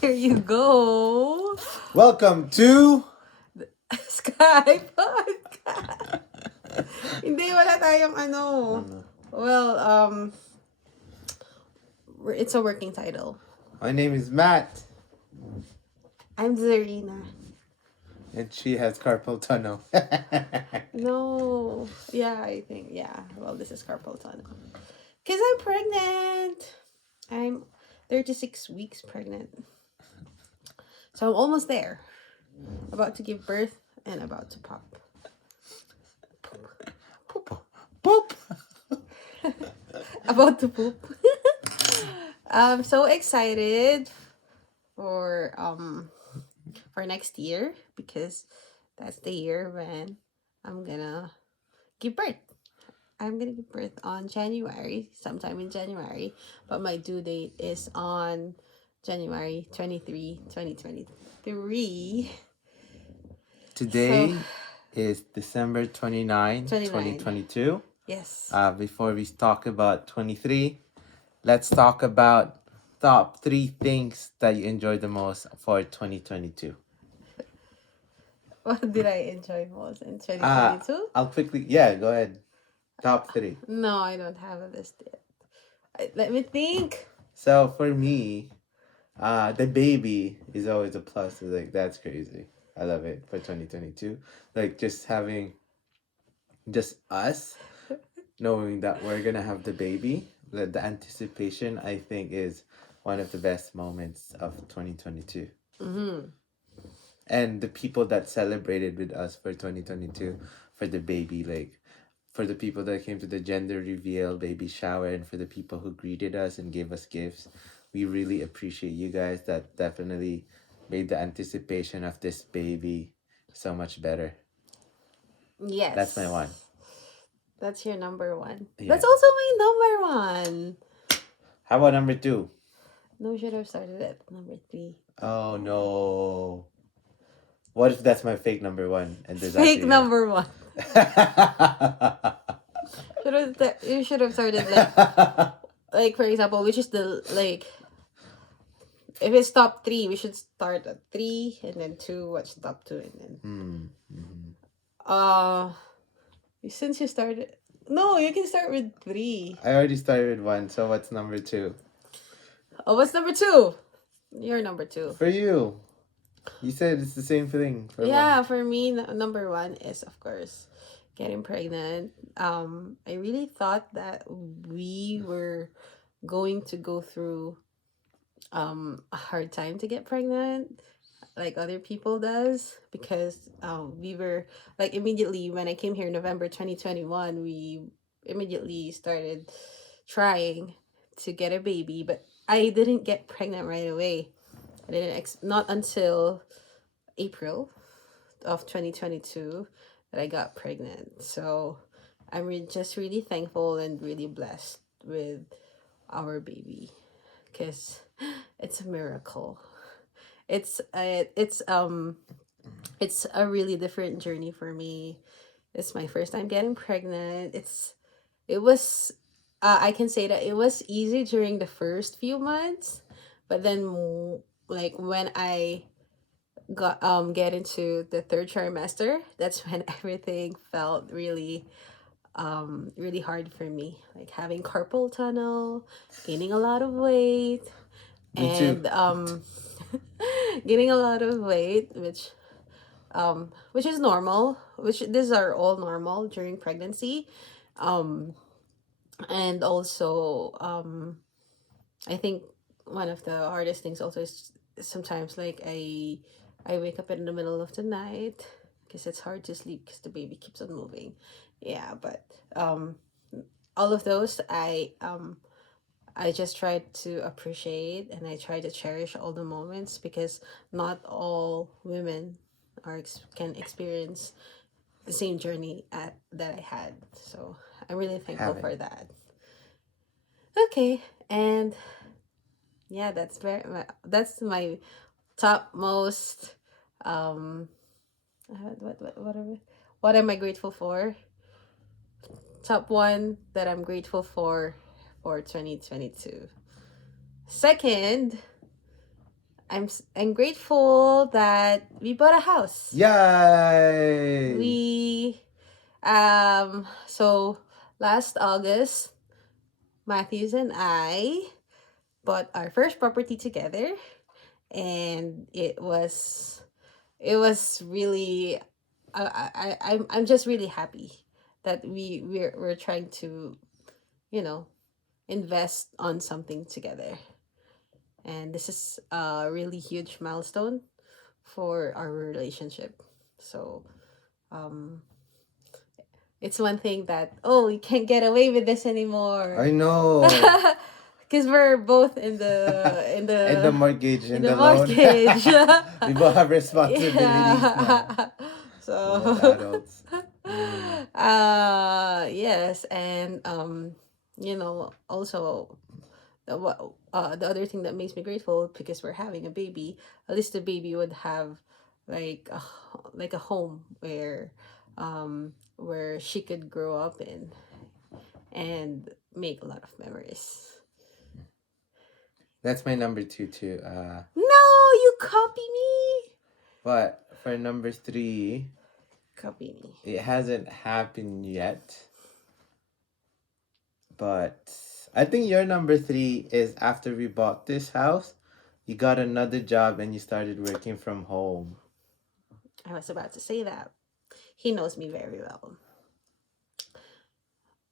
There you go. Welcome to... Sky Podcast. Hindi, wala tayong ano. Well, it's a working title. My name is Matt, I'm Zarina. and she has carpal tunnel. No. Yeah, I think, yeah. Well, this is carpal tunnel. Because I'm pregnant. I'm 36 weeks pregnant. So I'm almost there. About to give birth and about to pop. Poop. Poop. About to poop. I'm so excited for next year because that's the year when I'm gonna give birth. I'm gonna give birth on January, sometime in January, but my due date is on January 23, 2023. Today is December 29, 29. 2022. Yes. Before we talk about 23, let's talk about top 3 things that you enjoyed the most for 2022. What did I enjoy most in 2022? I'll quickly... go ahead. Top 3. No, I don't have a list yet. Let me think. So for me, the baby is always a plus. Like, that's crazy. I love it for 2022. Like, just having just us knowing that we're gonna have the baby. The anticipation, I think, is one of the best moments of 2022. Mm-hmm. And the people that celebrated with us for 2022 for the baby, like for the people that came to the gender reveal, baby shower, and for the people who greeted us and gave us gifts, we really appreciate you guys. That definitely made the anticipation of this baby so much better. Yes. That's my one. That's your number one. Yeah. That's also my number one. How about number 2? No, we should have started at number 3. Oh no. What if that's my fake number 1 and there's Fake actually number 1. You should have started like for example, which is the like if it's top 3, we should start at 3 and then 2. What's top 2 and then since you started, no, you can start with 3. I already started with 1, so what's number 2? Oh, what's number 2? You're number 2. For you. You said it's the same thing. For me, number 1 is, of course, getting pregnant. I really thought that we were going to go through a hard time to get pregnant, like other people does, because we were like immediately when I came here November 2021, we immediately started trying to get a baby, but I didn't get pregnant right away. I didn't not until April of 2022 that I got pregnant. So I'm just really thankful and really blessed with our baby because it's a miracle. It's a really different journey for me. It's my first time getting pregnant. I can say that it was easy during the first few months, but then like when I got get into the 3rd trimester, that's when everything felt really really hard for me, like having carpal tunnel, gaining a lot of weight, Me too. and gaining a lot of weight, which is normal, which these are all normal during pregnancy, and also I think one of the hardest things also is sometimes like I wake up in the middle of the night because it's hard to sleep because the baby keeps on moving. Yeah, but all of those I just try to appreciate and I try to cherish all the moments because not all women can experience the same journey that I had. So I'm really thankful for that. Okay, and yeah, that's my top most what am I grateful for? Top 1 that I'm grateful for 2022. Second, I'm grateful that we bought a house. Yay! We so last August, Matthews and I bought our first property together, and it was really I'm just really happy that we're trying to, you know, invest on something together. And this is a really huge milestone for our relationship. So, um it's one thing that, oh, we can't get away with this anymore. I know. Because we're both in And the mortgage in and the the loan. mortgage. We both have responsibilities now. Yeah. We're both adults. Yes, and also the other thing that makes me grateful, because we're having a baby, at least the baby would have like a home where she could grow up in and make a lot of memories. That's my number 2 too. No, you copy me. But for number 3, Copy me. it hasn't happened yet. But I think your number 3 is after we bought this house, you got another job and you started working from home. I was about to say that. He knows me very well.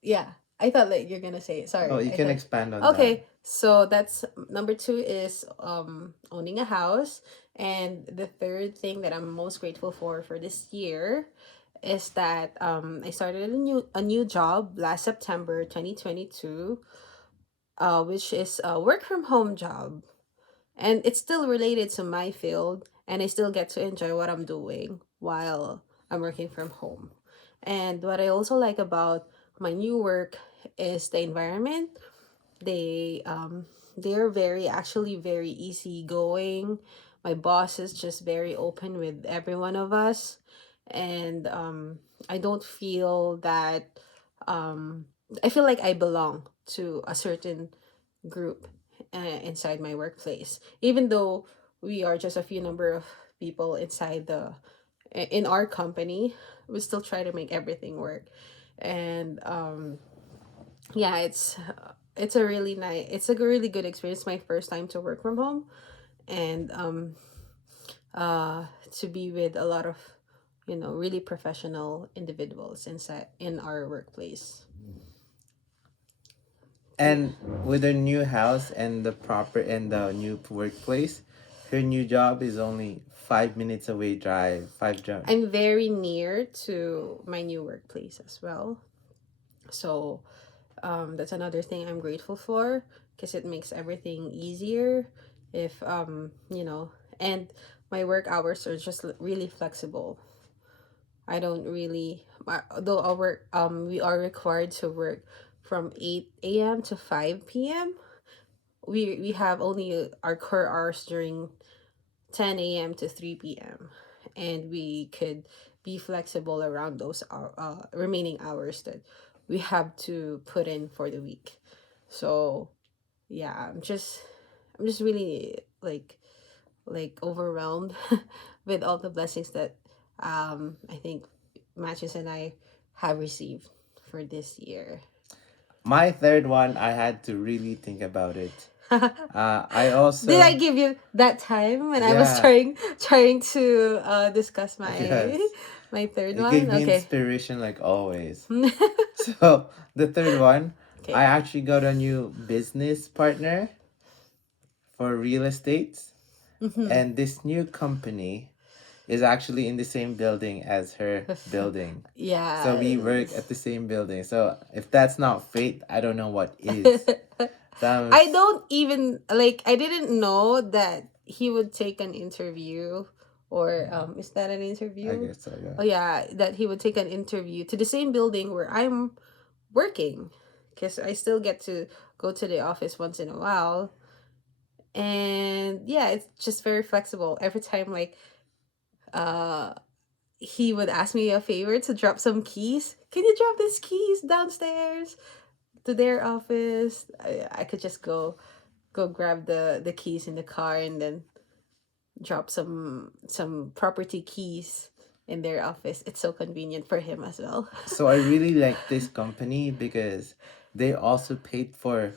Yeah, I thought that you're gonna say it. Sorry. Oh, you I can thought- expand on Okay, so that's number 2 is owning a house, and the third thing that I'm most grateful for this year is that I started a new job last September 2022, which is a work from home job, and it's still related to my field, and I still get to enjoy what I'm doing while I'm working from home. And what I also like about my new work is the environment. They're very easygoing. My boss is just very open with every one of us, and I don't feel that um I feel like I belong to a certain group inside my workplace, even though we are just a few number of people in our company. We still try to make everything work. And yeah, it's a really good experience. My first time to work from home, and to be with a lot of really professional individuals inside in our workplace. And with her new house and the new workplace, her new job is only 5 minutes away drive. I'm very near to my new workplace as well. So that's another thing I'm grateful for, because it makes everything easier. If and my work hours are just really flexible. I don't really, though we are required to work from 8 a.m. to 5 p.m. We have only our core hours during 10 a.m. to 3 p.m., and we could be flexible around those remaining hours that we have to put in for the week. So yeah, I'm just really overwhelmed with all the blessings that I think Matches and I have received for this year. My third one, I had to really think about it. I also Did I give you that time when I was Yeah. trying to discuss my Yes. my third It one? gave me Okay. inspiration like always. So the third one, Okay. I actually got a new business partner for real estate, Mhm. and this new company is actually in the same building as her building. Yeah. So we work at the same building. So if that's not fate, I don't know what is. So I don't even I didn't know that he would take an interview, or is that an interview? I guess so, yeah. Oh yeah, that he would take an interview to the same building where I'm working, because I still get to go to the office once in a while. And yeah, it's just very flexible. Every time uh he would ask me a favor to drop some keys. Can you drop these keys downstairs to their office? I could just go grab the keys in the car, and then drop some property keys in their office. It's so convenient for him as well. So I really like this company because they also paid for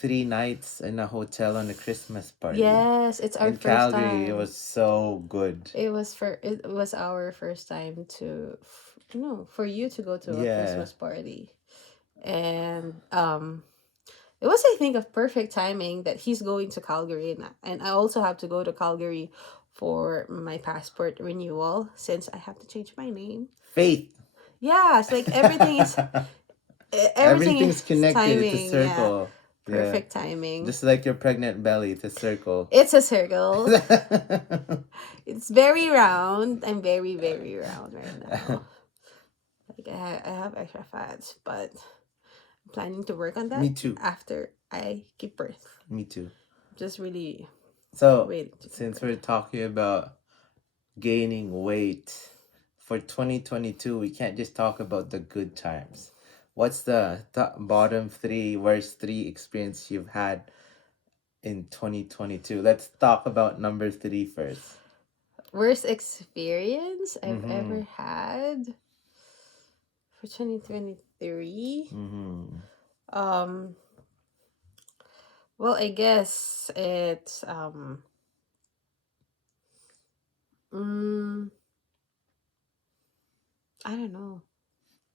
3 nights in a hotel on a Christmas party. Yes, it's our In first Calgary, it time. was so good. It was our first time to no, for you to go to a Yeah. Christmas party. And it was, I think, a perfect timing that he's going to Calgary, and I also have to go to Calgary for my passport renewal since I have to change my name. Faith. Yeah, it's like everything is Everything's connected. It's a timing. Yeah, circle. Yeah. perfect timing. Just like your pregnant belly, it's a circle. It's a circle. It's very round. I'm very, very round right now. Like I have extra fats, but I'm planning to work on that Me too. after I give birth. Me too. Just really So, waiting to give since birth. we're talking about gaining weight for 2022, we can't just talk about the good times. What's the bottom worst three experience you've had in 2022? Let's talk about number 3 first. Worst experience I've Mm-hmm. ever had for 2023. Mm-hmm. Um well, I guess it's mm, I don't know.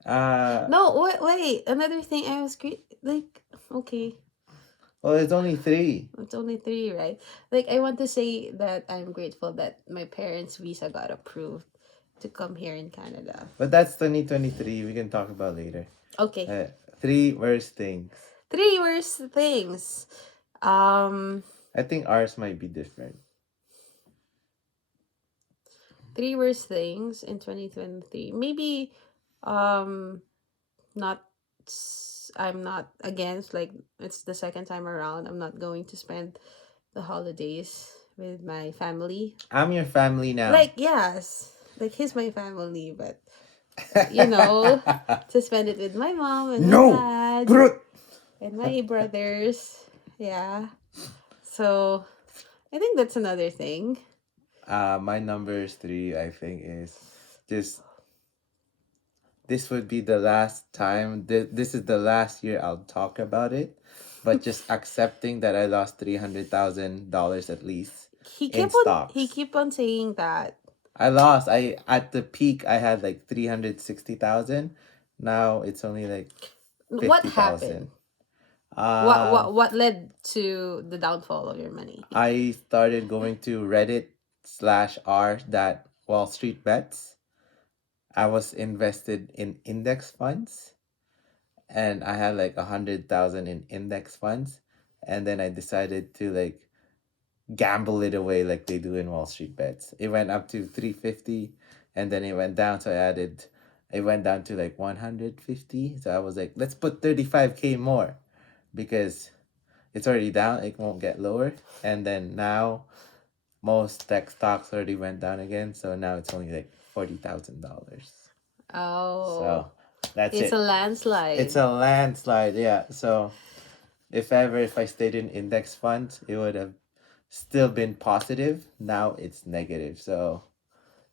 Uh, No, wait, another thing I was like, okay, well, it's only 3. it's only three, right? Like, I want to say that I'm grateful that my parents' visa got approved to come here in Canada. But that's 2023. We can talk about later. Okay, 3 worst things. three worst things. I think ours might be different. Three worst things in 2023. Maybe, um, not. I'm not against, like, it's the second time around. I'm not going to spend the holidays with my family. I'm your family now. Like, yes, like he's my family, but you know, to spend it with my mom and my No! dad Grut! and my brothers. Yeah. So I think that's another thing. My number 3, I think, is just this would be the last time. This is the last year I'll talk about it, but just accepting that I lost $300,000 at least in He stocks. keep on saying that. I lost. I At the peak I had like 360,000. Now it's only like What 50,000. happened? What led to the downfall of your money? I started going to Reddit/r that Wall Street Bets. I was invested in index funds, and I had like 100,000 in index funds, and then I decided to like gamble it away like they do in Wall Street Bets. It went up to 350, and then it went down. So it went down to like 150. So I was like, let's put 35K more, because it's already down. It won't get lower. And then now most tech stocks already went down again. So now it's only like $40,000. Oh, So that's it's it. a landslide. It's a landslide, yeah. So if I stayed in index funds, it would have still been positive. Now it's negative. So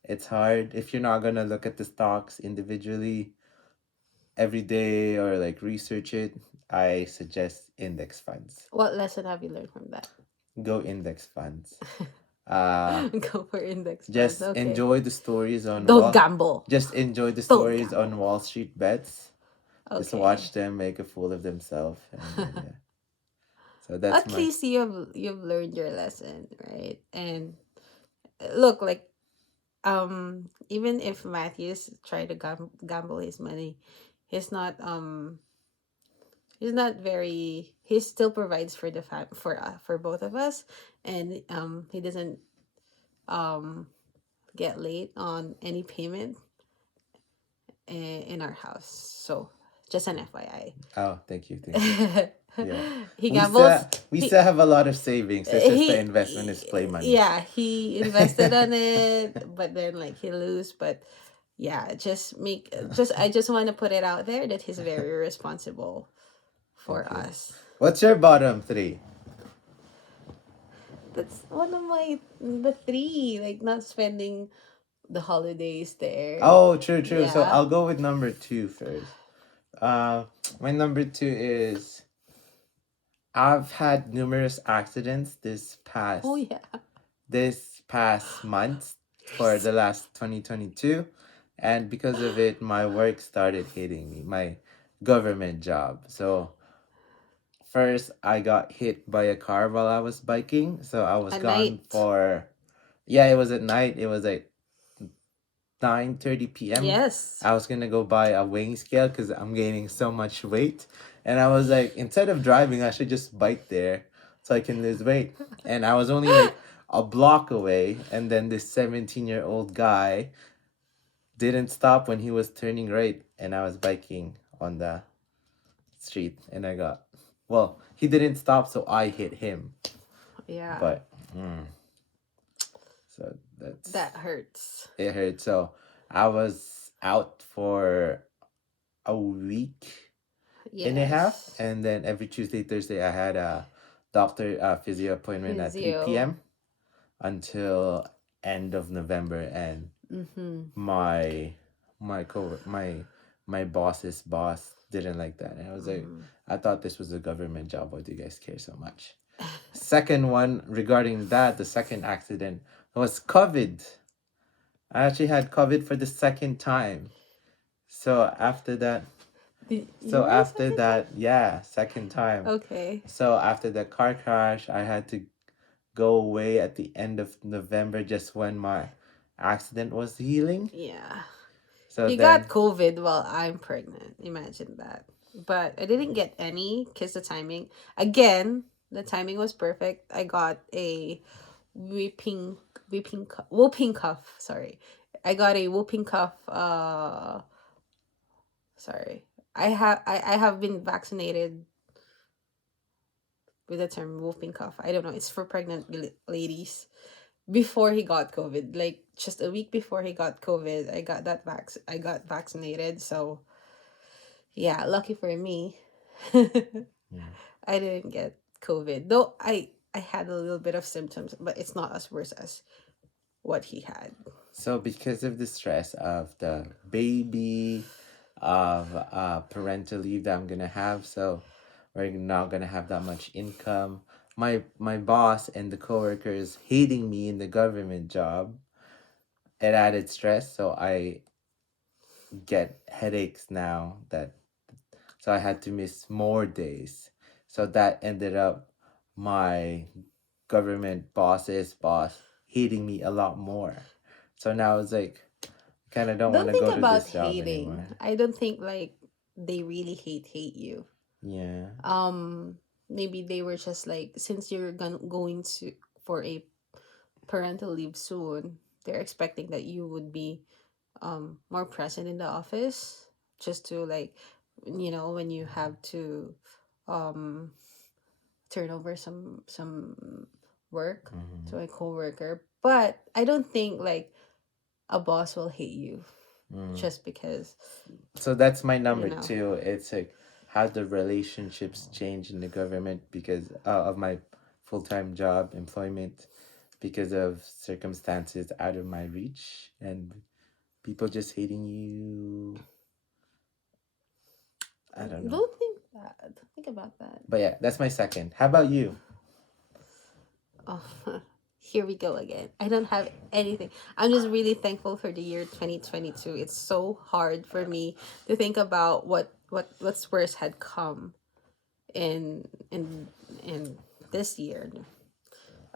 it's hard if you're not gonna look at the stocks individually every day or like research it. I suggest index funds. What lesson have you learned from that? Go index funds. Go for index Just funds. Okay. enjoy the stories on Don't gamble. Just enjoy the Don't stories gamble. on Wall Street Bets. Just Okay. watch them make a fool of themselves. Yeah. So that's At least you've learned your lesson, right? And look, like, even if Matthews tried to gamble his money, he's not very, he still provides for the for both of us, and he doesn't um get late on any payment in our house. So just an FYI. Oh, thank you. Yeah. He gambles. We he- still have a lot of savings. It's just the he investment is play money. Yeah, he invested on it, but then like he lose. But yeah, I just want to put it out there that he's very responsible for Thank you. us. What's your bottom 3? That's one of my the three. Like not spending the holidays there. Oh, true, true. So Yeah. I'll go with number two first. Uh, my number two is I've had numerous accidents Oh yeah. this past month for the last 2022, and because of it my work started hitting me, my government job. So first I got hit by a car while I was biking, so I was At gone night. for, yeah, it was at night. It was like 9:30 p.m. Yes. I was gonna go buy a weighing scale because I'm gaining so much weight, and I was like, instead of driving, I should just bike there so I can lose weight. And I was only like a block away, and then this 17-year-old guy didn't stop when he was turning right, and I was biking on the street, and I got, well, he didn't stop, so I hit him. Yeah. But so that's That hurts. it hurt. So I was out for a week and a half, Yes. and then every Tuesday, Thursday, I had a doctor physio appointment at 3 Physio. p.m. until end of November, and Mm-hmm. my boss's boss didn't like that, and I was like, I thought this was a government job. Why do you guys care so much? Second one regarding that, the second accident was COVID. I actually had COVID for the second time. So after that, You were a second time? yeah, second time. Okay. So after the car crash, I had to go away at the end of November, just when my accident was healing. Yeah. So You then, got COVID while I'm pregnant. Imagine that. But I didn't get any because the timing, again, the timing was perfect. I got a whooping cough. Sorry. I got a whooping cough. Sorry. I have been vaccinated with the term whooping cough. I don't know. It's for pregnant ladies. Before he got COVID, like just a week before he got COVID, I got vaccinated. So yeah, lucky for me. yeah. I didn't get COVID. Though I had a little bit of symptoms, but it's not as worse as what he had. So because of the stress of the baby, of parental leave that I'm gonna have, so we're not gonna have that much income. My boss and the coworkers hating me in the government job, it added stress. So I get headaches now, that so I had to miss more days. So that ended up my government boss's boss hating me a lot more. So now it's like, kind of don't want Don't to think go to about this job hating. anymore. I don't think like they really hate you. Yeah. Um Maybe they were just like, since you're going to for a parental leave soon, they're expecting that you would be more present in the office, just to like, when you have to um turn over some work Mm-hmm. to a coworker. But I don't think like a boss will hate you Mm. just because, So that's my you number know. two. It's like how the relationships change in the government because of my full time job employment, because of circumstances out of my reach, and people just hating you. I don't know. Don't think that. Don't think about that. But yeah, that's my second. How about you? Oh, here we go again. I don't have anything. I'm just really thankful for the year 2022. It's so hard for me to think about what's worse had come in this year.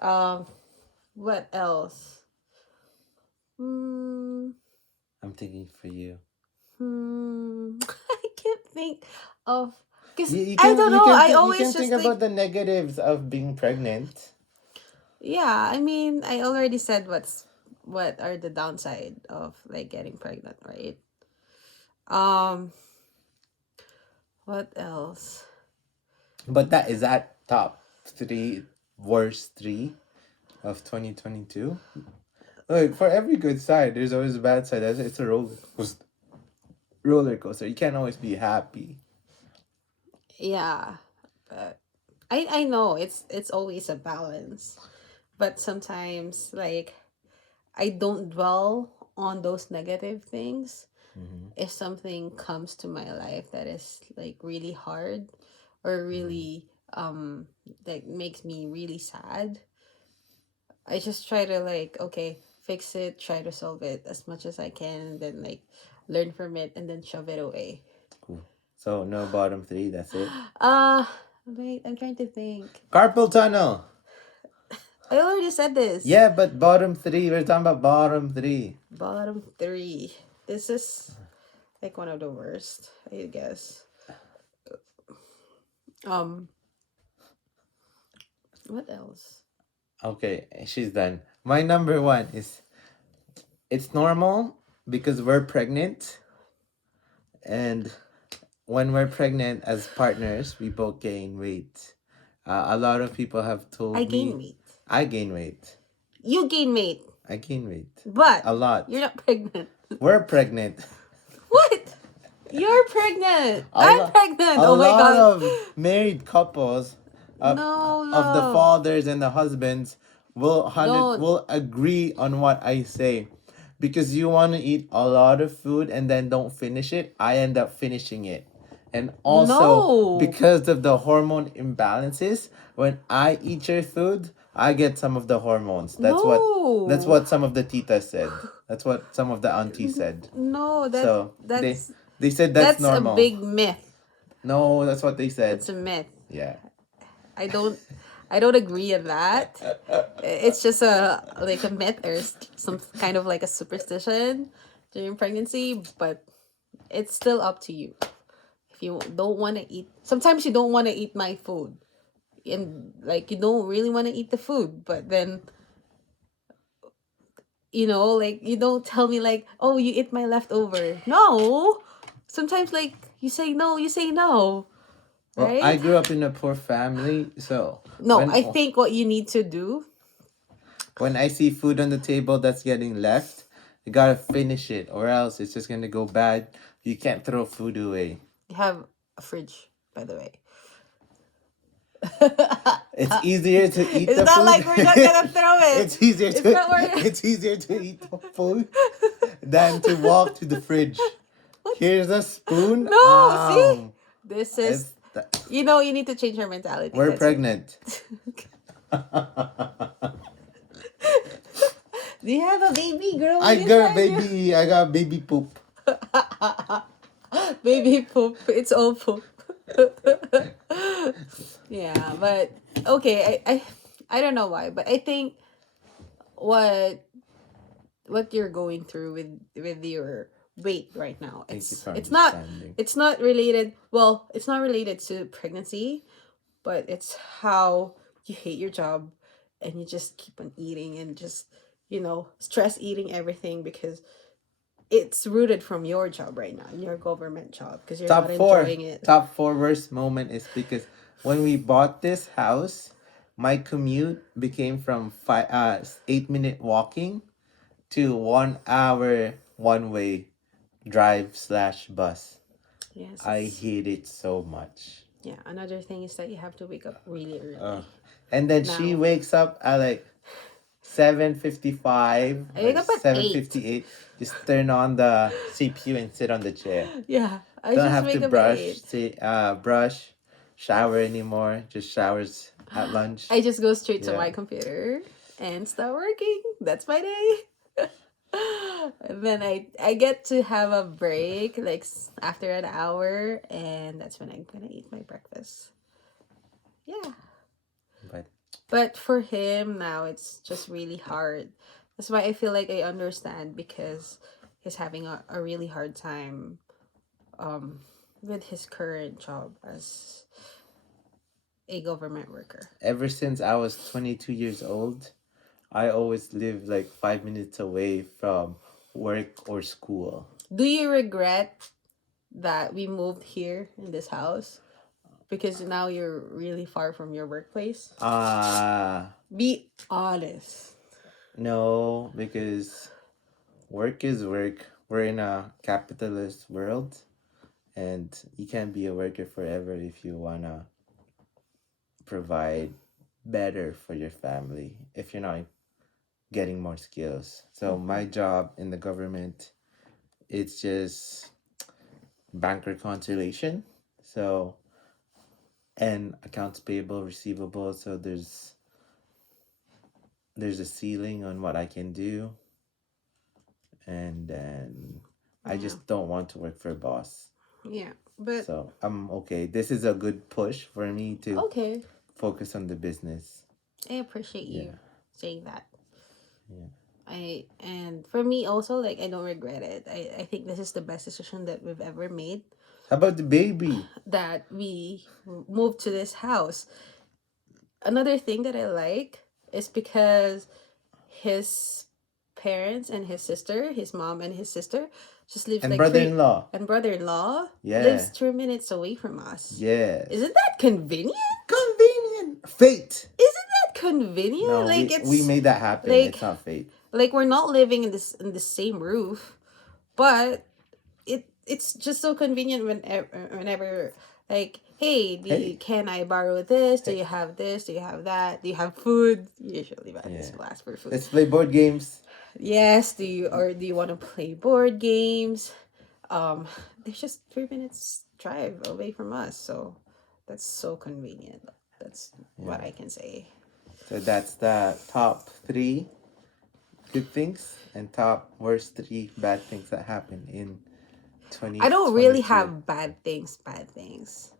Um, what else? Hmm. I'm thinking for you. I can't think of, because You I can don't know. I you always can think just think. about the negatives of being pregnant. Yeah, I mean, I already said what are the downside of like getting pregnant, right? Um, what else? But that is that top three, worst three of 2022. Like for every good side, there's always a bad side. It's a roller coaster. Roller coaster. You can't always be happy. Yeah, but I know it's always a balance. but sometimes like I don't dwell on those negative things. Mm-hmm. If something comes to my life that is like really hard or Mm-hmm. really that makes me really sad, I just try to like, okay, fix it, try to solve it as much as I can, and then like learn from it and then shove it away. Cool. So no bottom three. That's it. Uh wait, I'm trying to think. Carpal tunnel. I already said this. Yeah, but bottom three. We're talking about bottom three. Bottom three. This is like one of the worst, I guess. Um, what else? Okay, she's done. My number one is it's normal because we're pregnant, and when we're pregnant as partners, we both gain weight. A lot of people have I told gain me weight. I gain weight. You gain weight, I gain weight but a lot. you're not pregnant. We're pregnant. What? You're pregnant. A, I'm lo- pregnant. a Oh my lot god. of married couples No, of the no. fathers and the husbands Don't. will agree on what I say. Because you want to eat a lot of food and then don't finish it, I end up finishing it. And also No. because of the hormone imbalances, when I eat your food, I get some of the hormones. That's No. what some of the titas said. That's what some of the aunties said. No, So they said that's that's a normal. big myth. No, that's what they said. That's a myth. Yeah. I don't I don't agree on that. It's just a like a myth or some kind of like a superstition during pregnancy, but it's still up to you. If you don't want to eat, sometimes you don't want to eat my food, and like you don't really want to eat the food, but then like you don't tell me like, oh, you eat my leftover. No, sometimes like you say no, Well, I right? grew up in a poor family, so No, I think what you need to do, when I see food on the table that's getting left, you gotta finish it, or else it's just gonna go bad. You can't throw food away. you have a fridge, by the way. It's easier to eat It's the not food. like we're not gonna throw it. It's easier It's to not where. it's easier to eat the food than to walk to the fridge. Here's a spoon. No, see, this is It's the, you need to change your mentality. we're That's it. pregnant. Do you have a baby girl? I got inside you? baby. I got baby poop. Baby poop. It's all poop. Yeah, but okay. I don't know why, but I think what you're going through with your weight right now, Thank you it's for it's not understanding. it's not related. Well, it's not related to pregnancy, but it's how you hate your job and you just keep on eating and just stress eating everything because it's rooted from your job right now, your government job, because you're not enjoying it. Top four worst moment is because when we bought this house, my commute became from 8 minute walking to 1 hour one way drive slash bus. Yes. I hate it so much. Yeah. Another thing is that you have to wake up really early. And then she Now. wakes up at like 7:55 I wake or up at 7:58. Just turn on the CPU and sit on the chair. Yeah. I Don't just have wake to up brush, at 8. brush, shower anymore. Just showers at lunch. I just go straight to Yeah. my computer and start working. That's my day. And then I get to have a break like after an hour, and that's when I'm gonna eat my breakfast. Yeah. But for him now, it's just really hard. That's why I feel like I understand, because he's having a really hard time with his current job as a government worker. Ever since I was 22 years old, I always lived like 5 minutes away from work or school. Do you regret that we moved here in this house? Because now you're really far from your workplace? Be honest. No, because work is work. We're in a capitalist world, and you can't be a worker forever if you wanna provide better for your family if you're not getting more skills. So my Mhm. job in the government, it's just bank reconciliation. So and accounts payable, receivable. So there's a ceiling on what I can do, and then I Yeah. just don't want to work for a boss. Yeah. But So I'm okay. This is a good push for me to okay. focus on the business. I appreciate you Yeah. saying that. Yeah. And for me also, like, I don't regret it. I think this is the best decision that we've ever made, How about the baby? that we moved to this house. Another thing that I like is because his parents and his sister, his mom and his sister, just lives And like three, brother-in-law. and brother-in-law lives Yeah. 3 minutes away from us. Yes. Isn't that convenient? Convenient. Fate. Isn't that convenient? No, Like, we it's made that happen. like It's not fate. we're not living in the same roof, but it's just so convenient whenever, like, hey, Hey. can I borrow this? Do Hey. you have this? Do you have that? Do you have food? Usually Yeah. Vanessa will ask for food. Let's play board games. Yes, do you want to play board games? There's just 3 minutes drive away from us, so that's so convenient. That's what Yeah. I can say. So that's the top three good things and top worst three bad things that happened in I don't really 2022. have bad things, bad things.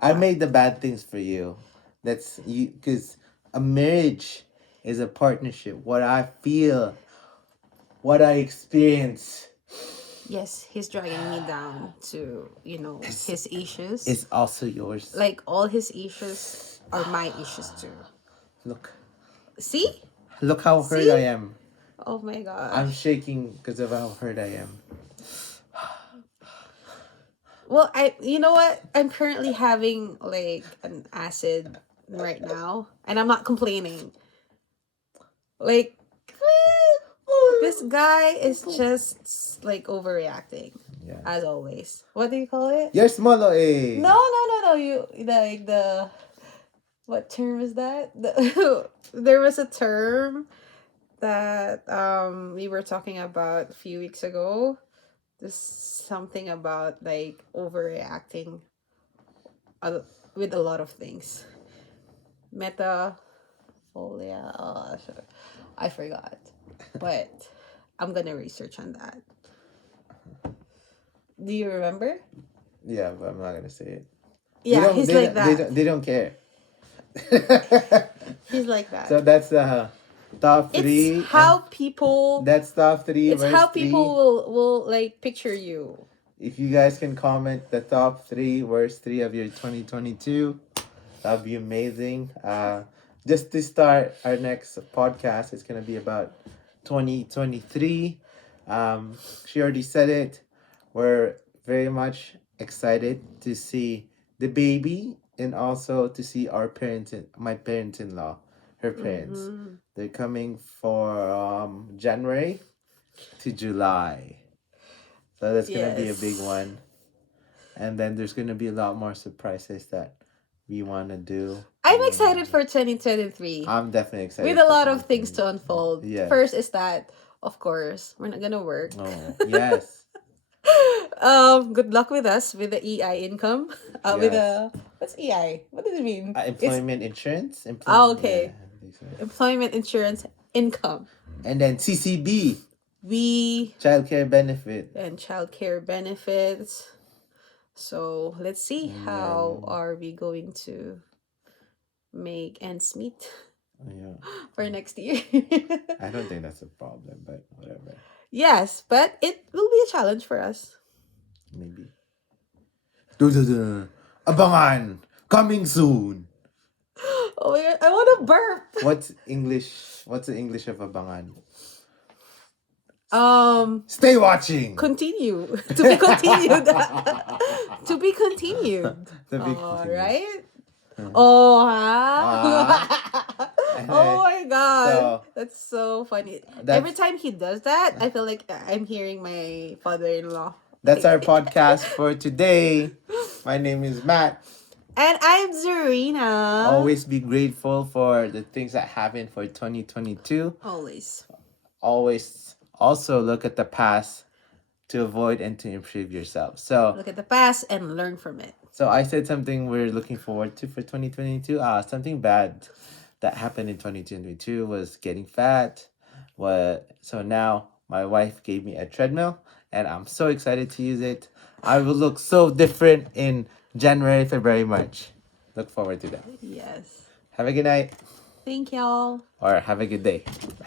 I But made the bad things for you. That's you because a marriage is a partnership. What I feel, what I experience yes, he's dragging me down to, is his issues. is also yours. Like, all his issues are my issues too. Look, See? look how hurt I See? am. Oh my I'm gosh. shaking because of how hurt I am. Well, you know what? I'm currently having like an acid right now, and I'm not complaining. Like, this guy is just like overreacting, Yeah. as always. What do you call it? You're small, eh? No, no, no, no. You, like, the, what term is that? There was a term that we were talking about a few weeks ago. There's something about like overreacting a- with a lot of things. Metafolia. Sure. I forgot, but I'm gonna research on that. Do you remember? Yeah, but I'm not gonna say it. They Yeah, don't. he's They like don't. They that. don't. They don't care. He's like that. So that's top It's three, and how people. that's top three, It's verse how three. people will like picture you. If you guys can comment the top three, verse three of your 2022, that'd be amazing. Just to start our next podcast, it's gonna be about 2023. She already said it. We're very much excited to see the baby and also to see our parents, my parents-in-law, her parents. Mm-hmm. They're coming for January to July. So that's gonna be a big Yes. one. And then there's gonna be a lot more surprises that we wanna do. I'm excited for 2023 I'm definitely with excited a for lot of things 2020. to unfold. Yes. First is that, of course, we're not gonna work. Oh, yes. Good luck with us with the EI income. With Yes. the, what's EI? What does it mean? It's, Employment insurance. Yeah. okay. Employment insurance income. And then CCB, We childcare benefit. and childcare benefits. So let's see And how then, are we going to make ends meet yeah. for next year. I don't think that's a problem, but whatever. Yes, but it will be a challenge for us. Maybe. Duh. Abangan! Coming soon! Oh my god, I want to burp. What's English? What's the English of abangan? Stay watching! Continue. To be continued. To be continued. To be All continued. right. Oh, huh? And Oh my god. so- That's so funny. That's- Every time he does that, I feel like I'm hearing my father-in-law. That's our podcast for today. My name is Matt. And I'm Zarina. Always be grateful for the things that happened for 2022. Always. Always also look at the past to avoid and to improve yourself. So Look at the past and learn from it. so I said something we're looking forward to for 2022. Something bad that happened in 2022 was getting fat. So now my wife gave me a treadmill and I'm so excited to use it. I will look so different in January, February, March. Look forward to that. Yes. Have a good night Thank y'all. or have a good day. Bye.